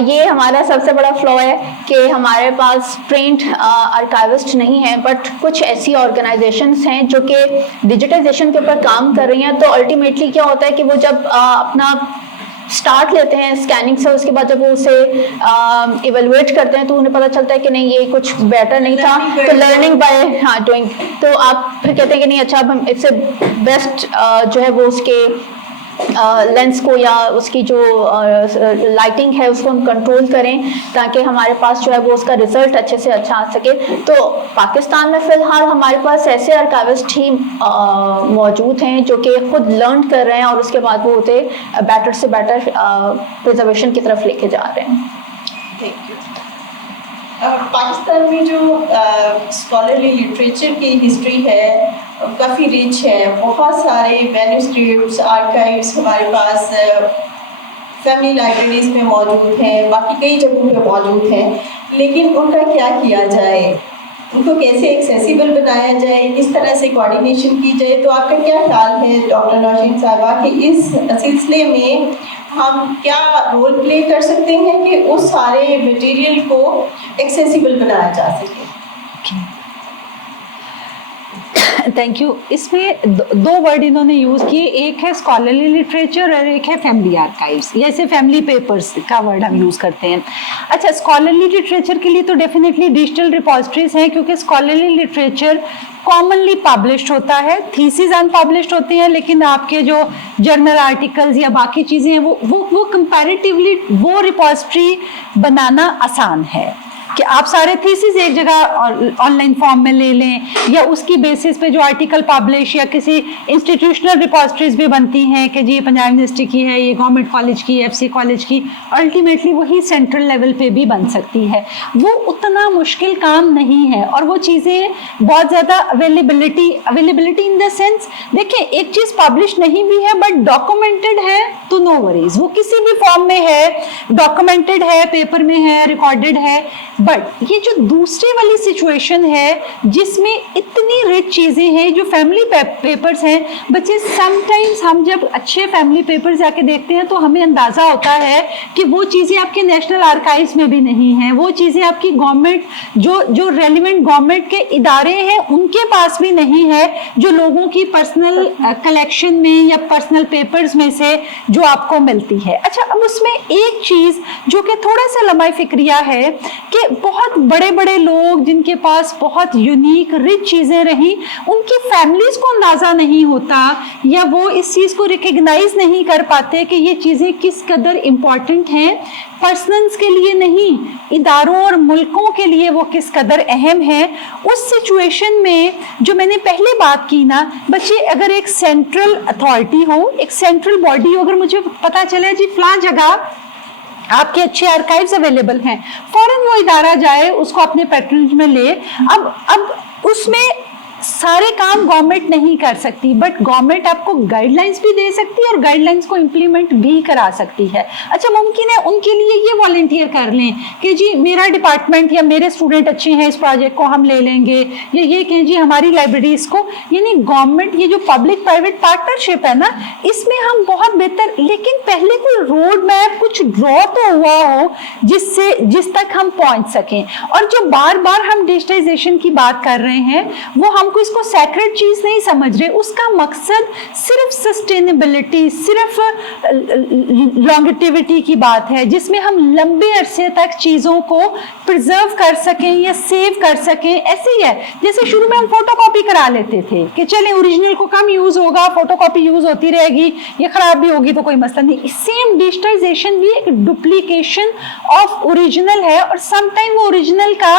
ये हमारा सबसे बड़ा फ्लॉ है कि हमारे पास ट्रेंड आर्काइविस्ट नहीं है, बट कुछ ऐसी ऑर्गेनाइजेशंस हैं जो कि डिजिटाइजेशन के ऊपर काम कर रही हैं। तो अल्टीमेटली क्या होता है कि वो जब अपना स्टार्ट लेते हैं स्कैनिंग से, उसके बाद जब वो उसे इवेलुएट करते हैं तो उन्हें पता चलता है कि नहीं ये कुछ बेटर नहीं था, तो लर्निंग बाय डूइंग, तो आप फिर कहते हैं कि नहीं अच्छा अब हम इससे बेस्ट जो है वो उसके लेंस को या उसकी जो लाइटिंग है उसको हम कंट्रोल करें ताकि हमारे पास जो है वो उसका रिजल्ट अच्छे से अच्छा आ सके। तो पाकिस्तान में फ़िलहाल हमारे पास ऐसे आर्काइविस्ट ही मौजूद हैं जो कि खुद लर्न कर रहे हैं और उसके बाद वो उसे बेटर से बेटर प्रिजर्वेशन की तरफ लेके जा रहे हैं। Thank you. पाकिस्तान में जो स्कॉलरली लिटरेचर की हिस्ट्री है काफ़ी रिच है, बहुत सारे मैन्यूस्क्रिप्ट्स, आर्काइव्स हमारे पास फैमिली लाइब्रेरीज में मौजूद हैं, बाकी कई जगहों पे मौजूद हैं, लेकिन उनका क्या किया जाए, उनको कैसे एक्सेसिबल बनाया जाए, किस तरह से कोऑर्डिनेशन की जाए। तो आपका क्या ख्याल है डॉक्टर नौशीन साहिबा कि इस सिलसिले में हम क्या रोल प्ले कर सकते हैं कि उस सारे मटेरियल को एक्सेसिबल बनाया जा सके? Thank you. इसमें दो वर्ड इन्होंने यूज़ किए, एक है स्कॉलरली लिटरेचर और एक है फैमिली आर्काइव्स, जैसे फैमिली पेपर्स का वर्ड हम यूज़ करते हैं। अच्छा, स्कॉलरली लिटरेचर के लिए तो डेफिनेटली डिजिटल रिपोजिटरीज हैं, क्योंकि स्कॉलरली लिटरेचर कॉमनली पब्लिश्ड होता है, थीसिस अनपब्लिश्ड होते हैं, लेकिन आपके जो जर्नल आर्टिकल्स या बाकी चीज़ें हैं वो कंपैरेटिवली वो रिपोजिटरी बनाना आसान है कि आप सारे थीसिस एक जगह ऑनलाइन फॉर्म में ले लें, या उसकी बेसिस पे जो आर्टिकल पब्लिश या किसी इंस्टीट्यूशनल रिपोजिटरीज भी बनती हैं कि जी पंजाब यूनिवर्सिटी की है, ये गवर्नमेंट कॉलेज की, एफसी कॉलेज की, अल्टीमेटली वही सेंट्रल लेवल पे भी बन सकती है। वो उतना मुश्किल काम नहीं है और वो चीज़ें बहुत ज़्यादा अवेलेबिलिटी इन द सेंस, देखिए एक चीज़ पब्लिश नहीं भी है बट डॉक्यूमेंटेड है तो नो वरीज, वो किसी भी फॉर्म में है, डॉक्यूमेंटेड है, पेपर में है, रिकॉर्डेड है। बट ये जो दूसरी वाली सिचुएशन है जिसमें इतनी रिच चीज़ें हैं, जो फैमिली पेपर्स हैं, बच्चे समटाइम्स हम जब अच्छे फैमिली पेपर्स जाके देखते हैं तो हमें अंदाज़ा होता है कि वो चीज़ें आपके नेशनल आर्काइव्स में भी नहीं हैं, वो चीज़ें आपकी गवर्नमेंट जो रेलिवेंट गवर्नमेंट के इदारे हैं उनके पास भी नहीं है, जो लोगों की पर्सनल कलेक्शन में या पर्सनल पेपर्स में से जो आपको मिलती है। अच्छा, अब उसमें एक चीज़ जो कि थोड़ा सा लम्हा फिक्रिया है कि बहुत बड़े बड़े लोग जिनके पास बहुत यूनिक रिच चीज़ें रही, उनकी फैमिलीज को अंदाज़ा नहीं होता या वो इस चीज़ को रिकग्नाइज नहीं कर पाते कि ये चीज़ें किस कदर इम्पॉर्टेंट हैं, पर्सनस के लिए नहीं, इदारों और मुल्कों के लिए वो किस कदर अहम है। उस सिचुएशन में जो मैंने पहले बात की ना, बच्चे अगर एक सेंट्रल अथॉरिटी हो, एक सेंट्रल बॉडी हो, अगर मुझे पता चले जी फलां जगह आपके अच्छे आर्काइव्स अवेलेबल हैं, फौरन वो इदारा जाए, उसको अपने पैट्रनेज में ले। अब उसमें सारे काम गवर्नमेंट नहीं कर सकती, बट गवर्नमेंट आपको गाइडलाइंस भी दे सकती है और गाइडलाइंस को इम्प्लीमेंट भी करा सकती है। अच्छा, मुमकिन है उनके लिए ये वॉलंटियर कर लें कि जी मेरा डिपार्टमेंट या मेरे स्टूडेंट अच्छे हैं, इस प्रोजेक्ट को हम ले लेंगे, या ये कहें जी हमारी लाइब्रेरीज को, यानी गवर्नमेंट, ये जो पब्लिक प्राइवेट पार्टनरशिप है ना, इसमें हम बहुत बेहतर, लेकिन पहले कोई रोड मैप कुछ ड्रॉ तो हुआ हो जिस तक हम पहुंच सकें। और जो बार बार हम डिजिटाइजेशन की बात कर रहे हैं, वो हमको इसको सैक्रेड चीज नहीं समझ रहे, उसका मकसद सिर्फ सस्टेनेबिलिटी, सिर्फ लॉन्गेटिविटी की बात है, जिसमें हम लंबे अरसे तक चीजों को प्रिजर्व कर सकें या सेव कर सकें। ऐसे ही है जैसे शुरू में हम फोटोकॉपी करा लेते थे कि चले ओरिजिनल को कम यूज होगा, फोटोकॉपी यूज होती रहेगी, ये खराब भी होगी तो कोई मसला नहीं। सेम डिजिटाइजेशन भी एक डुप्लीकेशन ऑफ ओरिजिनल है, और समटाइम वो ओरिजिनल का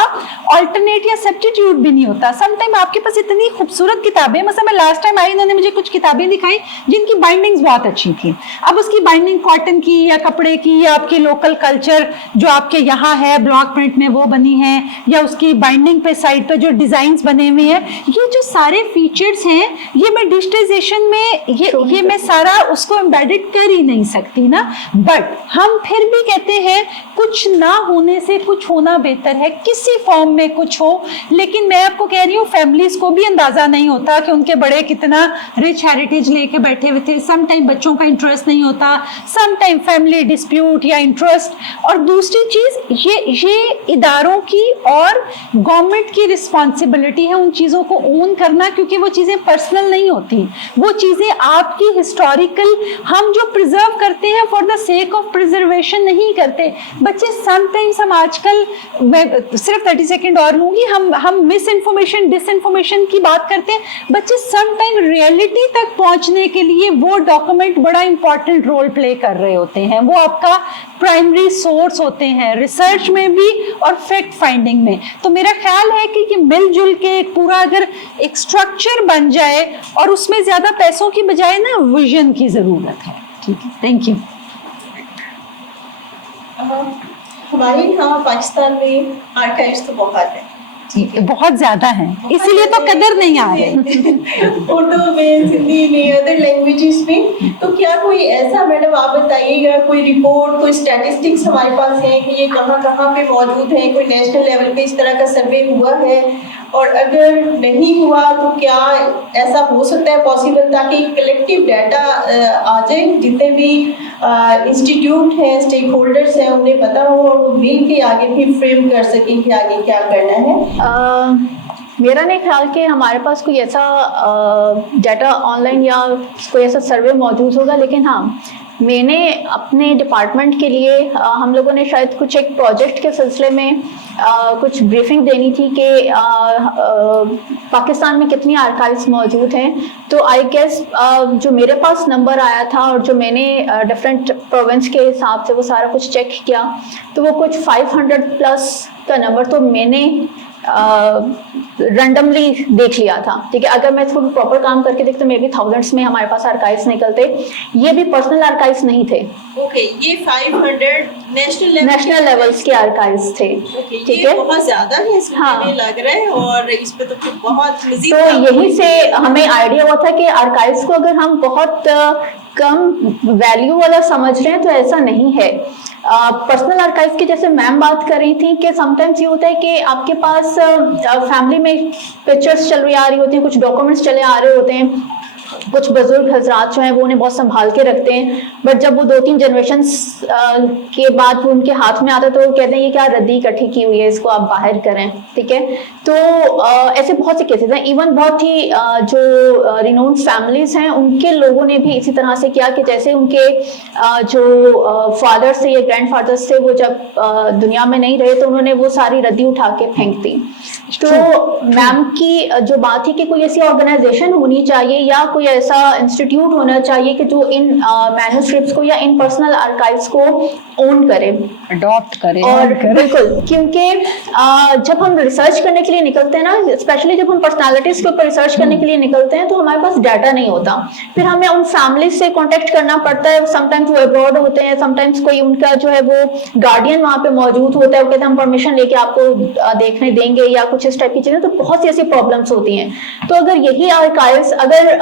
अल्टरनेट या सब्स्टिट्यूट भी नहीं होता। समटाइम आपके पास इतनी खूबसूरत किताबें, मतलब मैं लास्ट टाइम आई, इन्होंने मुझे कुछ किताबें दिखाई जिनकी बाइंडिंग्स बहुत अच्छी थी। अब उसकी बाइंडिंग कॉटन की या कपड़े की या आपके लोकल कल्चर जो आपके यहाँ है ब्लॉक प्रिंट में वो बनी है, या उसकी बाइंडिंग पे साइड पे जो डिजाइन्स बने हुए हैं, ये जो सारे फीचर्स हैं, ये मैं डिजिटाइजेशन में ये मैं सारा उसको एम्बेडेड कर ही नहीं सकती ना। बट हम फिर भी कहते हैं कुछ ना होने से कुछ होना बेहतर है, किसी फॉर्म में कुछ हो। लेकिन मैं आपको कह रही हूँ फैमिलीज को भी अंदाजा नहीं होता कि उनके बड़े कितना रिच हेरिटेज लेके बैठे हुए थे। सम टाइम बच्चों का इंटरेस्ट नहीं होता, सम टाइम फैमिली डिस्प्यूट या इंटरेस्ट। और दूसरी चीज ये इदारों की और गवर्नमेंट की रिस्पॉन्सिबिलिटी है उन चीजों को ओन करना, क्योंकि वो चीजें पर्सनल नहीं होती, वो चीजें आपकी हिस्टोरिकल, हम जो प्रिजर्व करते हैं for the sake of preservation नहीं करते। बच्चे समटाइम्स हम आजकल, मैं सिर्फ 30 सेकेंड और लूंगी, हम मिस इन्फॉर्मेशन डिसइंफॉर्मेशन की बात करते हैं। बच्चे समटाइम रियलिटी तक पहुंचने के लिए वो डॉक्यूमेंट बड़ा इंपॉर्टेंट रोल प्ले कर रहे होते हैं, वो आपका प्राइमरी सोर्स होते हैं रिसर्च में भी और फैक्ट फाइंडिंग में। तो मेरा ख्याल है कि मिलजुल के एक पूरा अगर एक स्ट्रक्चर बन जाए, और उसमें ज्यादा पैसों की बजाय ना विजन की जरूरत है। ठीक है, थैंक यू। हमारे यहाँ पाकिस्तान में आर्काइव्स तो बहुत है, बहुत ज्यादा है, इसीलिए तो कदर नहीं आ रही उर्दू में, हिंदी में, अदर लैंग्वेजेस में। तो क्या कोई ऐसा, मैडम आप बताइएगा, कोई रिपोर्ट, कोई स्टैटिस्टिक्स हमारे पास है कि ये कहाँ कहाँ पे मौजूद है, कोई नेशनल लेवल पे इस तरह का सर्वे हुआ है, और अगर नहीं हुआ तो क्या ऐसा हो सकता है पॉसिबल, ताकि कलेक्टिव डाटा आ जाए, जितने भी इंस्टीट्यूट हैं, स्टेक होल्डर्स हैं, उन्हें पता हो और वो मिल के आगे भी फ्रेम कर सकें कि आगे क्या करना है? मेरा नहीं ख्याल कि हमारे पास कोई ऐसा डाटा ऑनलाइन या कोई ऐसा सर्वे मौजूद होगा, लेकिन हाँ, मैंने अपने डिपार्टमेंट के लिए हम लोगों ने शायद कुछ एक प्रोजेक्ट के सिलसिले में कुछ ब्रीफिंग देनी थी कि पाकिस्तान में कितनी आर्काइव्स मौजूद हैं। तो आई गेस जो मेरे पास नंबर आया था और जो मैंने डिफरेंट प्रोविंस के हिसाब से वो सारा कुछ चेक किया, तो वो कुछ 500 प्लस का नंबर तो मैंने रैंडमली देख लिया था। ठीक है, अगर मैं थोड़ा प्रॉपर काम करके देखते तो मे बी थाउजेंड्स में हमारे पास आर्काइव्स निकलते। ये भी पर्सनल आर्काइव्स नहीं थे। ओके, ये 500 नेशनल लेवल्स के आर्काइव्स थे। ठीक है, बहुत ज्यादा है इसमें। हाँ, हमें लग रहा है, और इस पे तो फिर बहुत मजीद। तो यहीं से हमें आइडिया हुआ था कि आर्काइव्स को अगर हम बहुत कम वैल्यू वाला समझ रहे हैं तो ऐसा नहीं है। पर्सनल आर्काइव की जैसे मैम बात कर रही थी कि समटाइम्स ये होता है कि आपके पास फैमिली में पिक्चर्स चल रही आ रही होती हैं, कुछ डॉक्यूमेंट्स चले आ रहे होते हैं, कुछ बुजुर्ग हजरात जो हैं वो उन्हें बहुत संभाल के रखते हैं, बट जब वो 2-3 जनरेशंस के बाद वो उनके हाथ में आता है तो वो कहते हैं ये क्या रद्दी इकट्ठी की हुई है, इसको आप बाहर करें। ठीक है, तो ऐसे बहुत से केसेस हैं। इवन बहुत ही जो रिनोन्ड फैमिलीज हैं उनके लोगों ने भी इसी तरह से किया कि जैसे उनके जो फादर्स थे या ग्रैंड फादर्स थे वो जब दुनिया में नहीं रहे तो उन्होंने वो सारी रद्दी उठा के फेंक दी। तो मैम की जो बात है कि कोई ऐसी ऑर्गेनाइजेशन होनी चाहिए या कोई ऐसा इंस्टीट्यूट होना चाहिए कि जो इन मैन्युस्क्रिप्ट्स को या इन पर्सनल आर्काइव्स को ओन करे, अडॉप्ट करे। और बिल्कुल, क्योंकि जब हम रिसर्च करने के लिए निकलते हैं ना, स्पेशली जब हम पर्सनालिटीज के ऊपर रिसर्च करने के लिए निकलते हैं तो हमारे पास डाटा नहीं होता। फिर हमें उन फैमिली से कांटेक्ट करना पड़ता है। समटाइम्स वो अब्रॉड होते हैं, समटाइम्स कोई उनका जो है वो गार्डियन वहाँ पे मौजूद होता है, वो कहते हैं हम परमिशन लेके आपको देखने देंगे या कुछ इस टाइप की चीजें। तो बहुत सी ऐसी प्रॉब्लम्स होती हैं। तो अगर यही आर्काइव्स अगर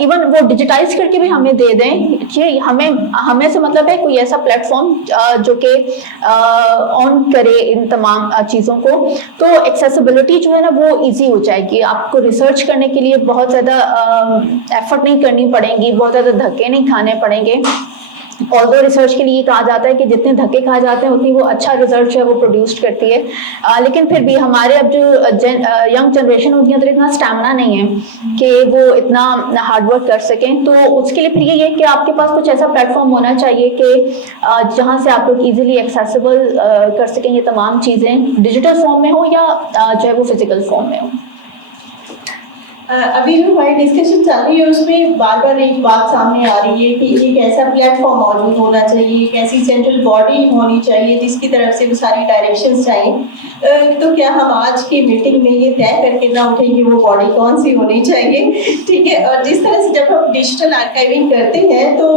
इवन वो डिजिटाइज करके भी हमें दे दें, ये हमें से मतलब है कोई ऐसा प्लेटफॉर्म जो कि ऑन करे इन तमाम चीज़ों को, तो एक्सेसिबिलिटी जो है ना वो इजी हो जाएगी। आपको रिसर्च करने के लिए बहुत ज़्यादा एफर्ट नहीं करनी पड़ेगी, बहुत ज़्यादा धक्के नहीं खाने पड़ेंगे। ऑल्दो रिसर्च के लिए कहा जाता है कि जितने धक्के खाए जाते हैं उतनी वो अच्छा रिजल्ट जो है वो प्रोड्यूस करती है। लेकिन फिर भी हमारे अब जो यंग जनरेशन उनके अंदर इतना स्टैमिना नहीं है कि वो इतना हार्डवर्क कर सकें। तो उसके लिए फिर ये है कि आपके पास कुछ ऐसा प्लेटफॉर्म होना चाहिए कि जहाँ से आप लोग ईजिली एक्सेसिबल कर सकें ये तमाम चीज़ें, डिजिटल फॉर्म में हो या जो है वो फिजिकल फॉर्म में हो। अभी जो हमारी डिस्कशन चल रही है उसमें बार बार एक बात सामने आ रही है कि एक ऐसा प्लेटफॉर्म मौजूद होना चाहिए, एक ऐसी सेंट्रल बॉडी होनी चाहिए जिसकी तरफ से वो सारी डायरेक्शंस चाहिए। तो क्या हम आज की मीटिंग में ये तय करके ना उठें कि वो बॉडी कौन सी होनी चाहिए? ठीक है, और जिस तरह से जब हम डिजिटल आर्काइविंग करते हैं तो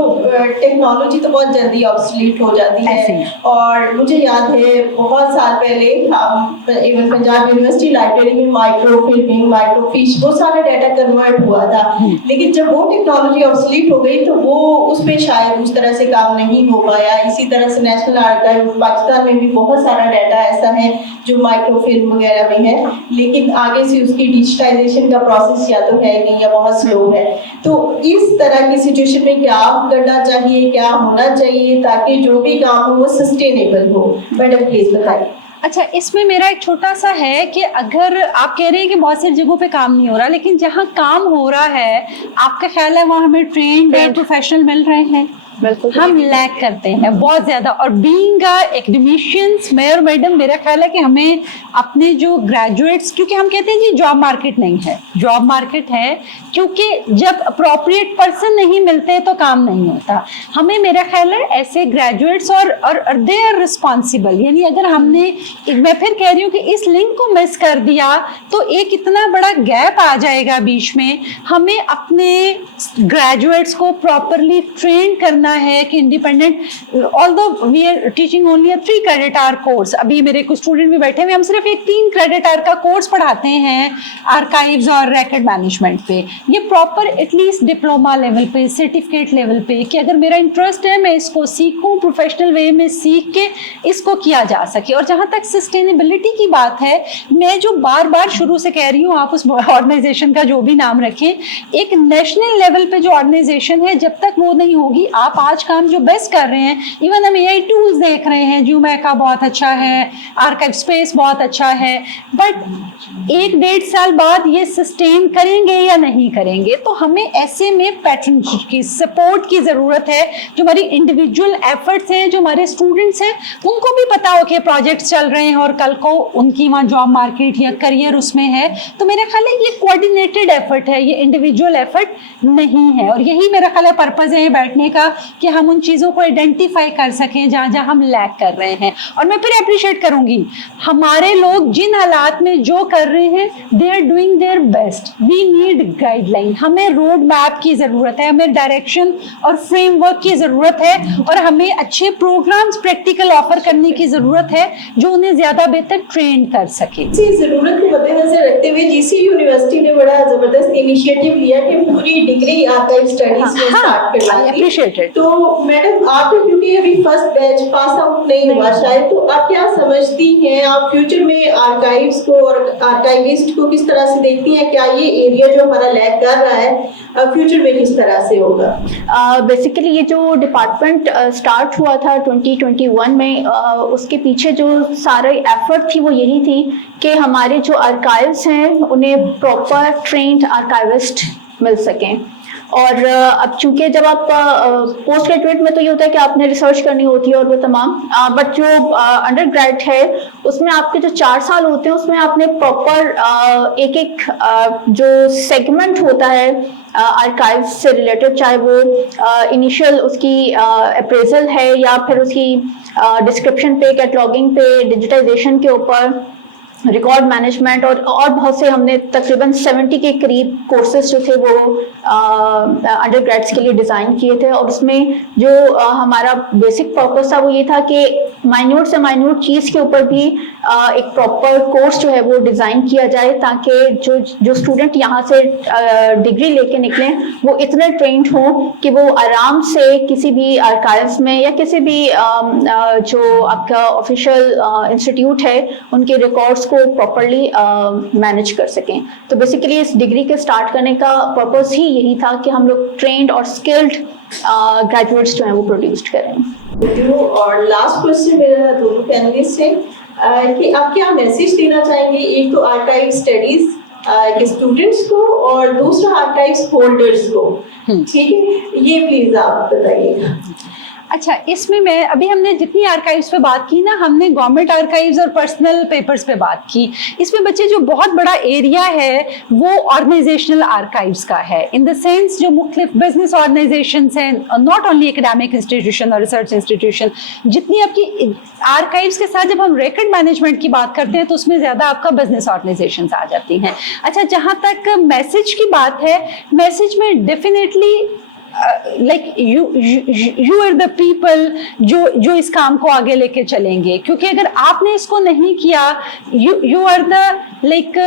टेक्नोलॉजी तो बहुत जल्दी ऑब्सोलीट हो जाती है। और मुझे याद है बहुत साल पहले हम इवन पंजाब यूनिवर्सिटी लाइब्रेरी में माइक्रोफिल्मिंग, माइक्रोफिश, वो सारा डाटा कन्वर्ट हुआ था। लेकिन जब वो टेक्नोलॉजी ऑब्सोलीट हो गई तो वो उस पे शायद उस तरह से काम नहीं हो पाया। इसी तरह से नेशनल आर्काइव पाकिस्तान में भी बहुत सारा डाटा ऐसा है जो माइक्रोफिल्म वगैरह में है, लेकिन आगे से उसकी डिजिटाइजेशन का प्रोसेस या तो है नहीं या बहुत स्लो है। तो इस तरह की सिचुएशन में क्या करना चाहिए, क्या होना चाहिए ताकि जो भी काम हो वो सस्टेनेबल हो? मैडम प्लीज बताइए। अच्छा, इसमें मेरा एक छोटा सा है कि अगर आप कह रहे हैं कि बहुत सारी जगहों पे काम नहीं हो रहा, लेकिन जहाँ काम हो रहा है आपका ख्याल है वहाँ हमें ट्रेन्ड प्रोफेशनल मिल रहे हैं? बिल्कुल, हम लैक करते हैं बहुत ज्यादा। और बीइंग एकेडमिशियंस, मैं और मैडम, मेरा ख्याल है कि हमें अपने जो ग्रेजुएट्स, क्योंकि हम कहते हैं जी जॉब मार्केट नहीं है, जॉब मार्केट है क्योंकि जब अप्रोप्रिएट पर्सन नहीं मिलते तो काम नहीं होता। हमें, मेरा ख्याल है, ऐसे ग्रेजुएट्स और दे आर रिस्पॉन्सिबल, यानी अगर हमने, मैं फिर कह रही हूँ कि इस लिंक को मिस कर दिया तो एक इतना बड़ा गैप आ जाएगा बीच में। हमें अपने ग्रेजुएट्स को प्रॉपरली ट्रेन करना करना है कि independent, although we are teaching only 3 credit hour course, अभी मेरे कुछ स्टूडेंट भी बैठे हुए, हम सिर्फ एक 3 क्रेडिट आवर का कोर्स पढ़ाते हैं आर्काइव्स और रिकॉर्ड मैनेजमेंट पे। ये प्रॉपर एटलीस्ट डिप्लोमा लेवल पे, सर्टिफिकेट लेवल पे, कि अगर मेरा इंटरेस्ट है मैं इसको सीखूं, प्रोफेशनल वे में सीख के इसको किया जा सके। और जहाँ तक सस्टेनेबिलिटी की बात है, मैं जो बार बार शुरू से कह रही हूँ, आप उस ऑर्गेनाइजेशन का जो भी नाम रखें, एक नेशनल लेवल पे जो ऑर्गेनाइजेशन है, जब तक वो नहीं होगी, आप आज काम जो बेस्ट कर रहे हैं, इवन हम AI टूल्स देख रहे हैं, जूमैका बहुत अच्छा है, आर्काइव स्पेस बहुत अच्छा है, बट 1-1.5 साल बाद ये सस्टेन करेंगे या नहीं करेंगे? तो हमें ऐसे में पैटर्न की सपोर्ट की ज़रूरत है। जो हमारी इंडिविजुअल एफर्ट्स हैं, जो हमारे स्टूडेंट्स हैं, उनको भी पता हो कि प्रोजेक्ट्स चल रहे हैं और कल को उनकी वहाँ जॉब मार्केट या करियर उसमें है। तो मेरा ख्याल है ये कोऑर्डिनेटेड एफर्ट है, ये इंडिविजुअल एफर्ट नहीं है। और यही मेरा ख्याल है पर्पज़ है बैठने का, कि हम उन चीज़ों को आइडेंटिफाई कर सकें जहाँ जहाँ हम लैक कर रहे हैं। और मैं फिर अप्रिशिएट करूँगी, हमारे लोग जिन हालात में जो कर रहे हैं, they are doing their best. We need guideline, हमें रोड मैप की ज़रूरत है, हमें डायरेक्शन और फ्रेमवर्क की ज़रूरत है, और हमें अच्छे प्रोग्राम्स प्रैक्टिकल ऑफर करने की ज़रूरत है जो उन्हें ज़्यादा बेहतर ट्रेन कर सके। इसी ज़रूरत को मद्देनजर रखते हुए GC यूनिवर्सिटी ने बड़ा ज़बरदस्त इनिशिएटिव लिया कि पूरी डिग्री आर्काइव स्टडीज में स्टार्ट करवाई। तो मैडम, आप क्योंकि अभी फर्स्ट बैच पास आउट नहीं हुआ शायद, तो आप क्या समझती हैं, आप फ्यूचर में आर्काइव्स को और आर्काइविस्ट को किस तरह से देखती हैं? क्या ये एरिया जो हमारा लैग कर रहा है, फ्यूचर में किस तरह से होगा? बेसिकली ये जो डिपार्टमेंट स्टार्ट हुआ था 2021 में, उसके पीछे जो सारे एफर्ट थी वो यही थी कि हमारे जो आर्काइव्स हैं उन्हें प्रॉपर ट्रेंड आर्काइविस्ट मिल सकें। और अब चूंकि जब आप पोस्ट ग्रेजुएट में तो ये होता है कि आपने रिसर्च करनी होती है और वो तमाम, बट जो अंडर ग्रेड है उसमें आपके जो 4 साल होते हैं उसमें आपने प्रॉपर एक जो सेगमेंट होता है आर्काइव से रिलेटेड, चाहे वो इनिशियल उसकी अप्रेजल है या फिर उसकी डिस्क्रिप्शन पे, कैटलॉगिंग पे, डिजिटाइजेशन के ऊपर, रिकॉर्ड मैनेजमेंट और बहुत से, हमने तकरीबन 70 के करीब कोर्सेज जो थे वो अंडर ग्रेड्स के लिए डिज़ाइन किए थे। और उसमें जो हमारा बेसिक पर्पस था वो ये था कि माइन्यूट से माइन्यूट चीज़ के ऊपर भी एक प्रॉपर कोर्स जो है वो डिज़ाइन किया जाए, ताकि जो स्टूडेंट यहाँ से डिग्री लेके निकलें वो इतने ट्रेंड हों कि वो आराम से किसी भी आर्काइव्स में या किसी भी जो आपका ऑफिशियल इंस्टीट्यूट है उनके रिकॉर्ड्स को प्रॉपरली मैनेज कर सकें। तो बेसिकली इस डिग्री के स्टार्ट करने का पर्पस ही यही था कि हम लोग ट्रेंड और स्किल्ड ग्रेजुएट्स जो हैं वो प्रोड्यूस करें। और लास्ट क्वेश्चन मेरा दोनों पैनलिस्ट से कि आप क्या मैसेज देना चाहेंगे, एक तो आर्काइव स्टडीज के स्टूडेंट्स को और दूसरा आर्काइव्स होल्डर्स को, ठीक है? ये प्लीज आप बताइएगा। अच्छा, इसमें मैं अभी हमने जितनी आर्काइव्स पे बात की ना, हमने गवर्नमेंट आर्काइव्स और पर्सनल पेपर्स पे बात की। इसमें बच्चे जो बहुत बड़ा एरिया है वो ऑर्गेनाइजेशनल आर्काइव्स का है, इन द सेंस जो मुख्तलिफ बिजनेस ऑर्गेनाइजेशंस हैं, नॉट ओनली एकेडमिक इंस्टीट्यूशन और रिसर्च इंस्टीट्यूशन, जितनी आपकी आर्काइव्स के साथ जब हम रिकॉर्ड मैनेजमेंट की बात करते हैं तो उसमें ज़्यादा आपका बिजनेस ऑर्गेनाइजेशंस आ जाती हैं। अच्छा, जहाँ तक मैसेज की बात है, मैसेज में definitely like you are the people जो इस काम को आगे लेके चलेंगे, क्योंकि अगर आपने इसको नहीं किया, you are the like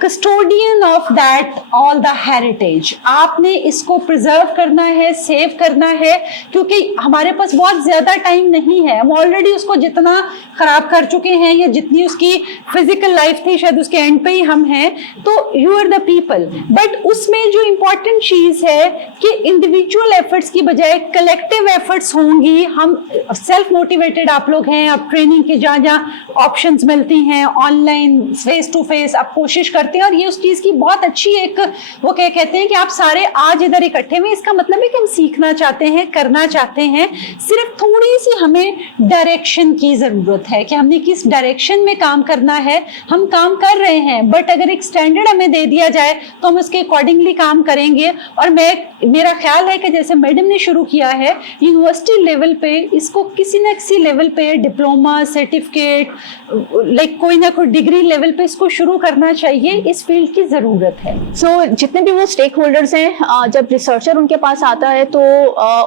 custodian of that all the heritage। आपने इसको प्रिजर्व करना है, सेव करना है, क्योंकि हमारे पास बहुत ज्यादा टाइम नहीं है। हम ऑलरेडी उसको जितना खराब कर चुके हैं या जितनी उसकी फिजिकल लाइफ थी शायद उसके एंड पे ही हम हैं। तो you are the people, but उसमें जो इम्पोर्टेंट चीज है कि इंडिविजुअल एफर्ट्स की बजाय कलेक्टिव एफर्ट्स होंगी। हम सेल्फ मोटिवेटेड आप लोग हैं, आप ट्रेनिंग के जहाँ जहाँ ऑप्शंस मिलती हैं, ऑनलाइन, फेस टू फेस आप कोशिश करते हैं, और ये उस चीज़ की बहुत अच्छी एक वो क्या कहते हैं कि आप सारे आज इधर इकट्ठे हुए, इसका मतलब है कि हम सीखना चाहते हैं, करना चाहते हैं। सिर्फ थोड़ी सी हमें डायरेक्शन की ज़रूरत है कि हमने किस डायरेक्शन में काम करना है। हम काम कर रहे हैं, बट अगर एक स्टैंडर्ड हमें दे दिया जाए तो हम उसके अकॉर्डिंगली काम करेंगे। और मेरा ख्याल है कि जैसे मैडम ने शुरू किया है यूनिवर्सिटी लेवल पे, इसको किसी न किसी लेवल पे डिप्लोमा, सर्टिफिकेट, लाइक कोई ना कोई डिग्री लेवल पे इसको शुरू करना चाहिए। इस फील्ड की ज़रूरत है। सो जितने भी वो स्टेक होल्डर्स हैं, जब रिसर्चर उनके पास आता है तो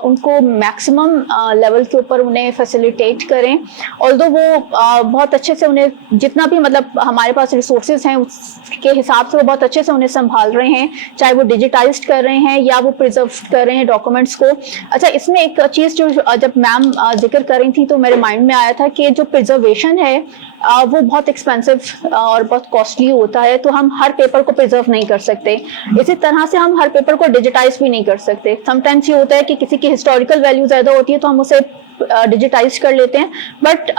उनको मैक्सिमम लेवल के ऊपर उन्हें फैसिलिटेट करें। ऑल्दो वो बहुत अच्छे से उन्हें जितना भी मतलब हमारे पास रिसोर्सेज हैं उसके हिसाब से वो बहुत अच्छे से उन्हें संभाल रहे हैं, चाहे वो डिजिटाइज्ड कर रहे हैं या वो प्रिजर्व कर रहे हैं डॉक्यूमेंट्स को। अच्छा, इसमें एक चीज़ जो जब मैम जिक्र कर रही थी तो मेरे माइंड में आया था कि जो प्रिजर्वेशन है वो बहुत एक्सपेंसिव और बहुत कॉस्टली होता है, तो हम हर पेपर को प्रिजर्व नहीं कर सकते। इसी तरह से हम हर पेपर को डिजिटाइज भी नहीं कर सकते। समटाइम्स ये होता है कि किसी की हिस्टोरिकल वैल्यू ज़्यादा होती है तो हम उसे डिजिटाइज कर लेते हैं, बट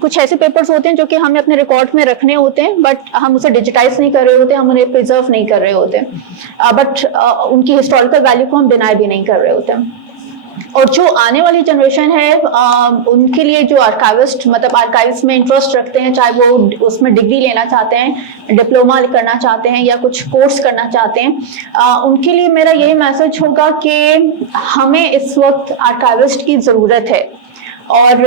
कुछ ऐसे पेपर्स होते हैं जो कि हमें अपने रिकॉर्ड में रखने होते हैं, बट हम उसे डिजिटाइज नहीं कर रहे होते, हम उन्हें प्रिजर्व नहीं कर रहे होते, बट उनकी हिस्टोरिकल वैल्यू को हम डिनाई भी नहीं कर रहे होते। और जो आने वाली जनरेशन है उनके लिए जो आर्काइविस्ट मतलब आर्काइव्स में इंटरेस्ट रखते हैं, चाहे वो उसमें डिग्री लेना चाहते हैं, डिप्लोमा करना चाहते हैं या कुछ कोर्स करना चाहते हैं, उनके लिए मेरा यही मैसेज होगा कि हमें इस वक्त आर्काइविस्ट की ज़रूरत है और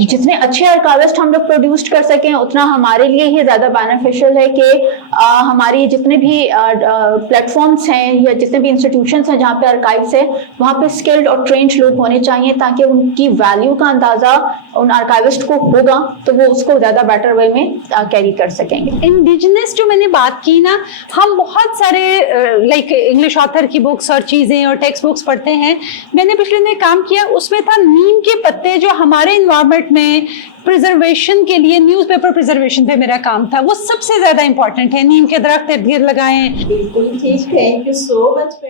जितने अच्छे आर्काइविस्ट हम लोग प्रोड्यूस कर सकें उतना हमारे लिए ही ज़्यादा बेनिफिशियल है कि हमारी जितने भी प्लेटफॉर्म्स हैं या जितने भी इंस्टीट्यूशंस हैं जहाँ पे आर्काइव्स है वहाँ पे स्किल्ड और ट्रेंड लोग होने चाहिए ताकि उनकी वैल्यू का अंदाज़ा उन आर्काइविस्ट को होगा तो वो उसको ज़्यादा बेटर वे में कैरी कर सकेंगे। इंडिजिनस जो मैंने बात की ना, हम बहुत सारे लाइक इंग्लिश ऑथर की बुक्स और चीज़ें और टेक्स्ट बुक्स पढ़ते हैं। मैंने पिछले दिन काम किया, उसमें था नीम के पत्ते जो हमारे इन्वायरमेंट में प्रिजर्वेशन के लिए, न्यूज़पेपर प्रिजर्वेशन पे मेरा काम था, वो सबसे ज़्यादा इंपॉर्टेंट है। नीम के दरख्त इर्द गिर्द लगाएं। बिल्कुल ठीक, थैंक यू सो मच।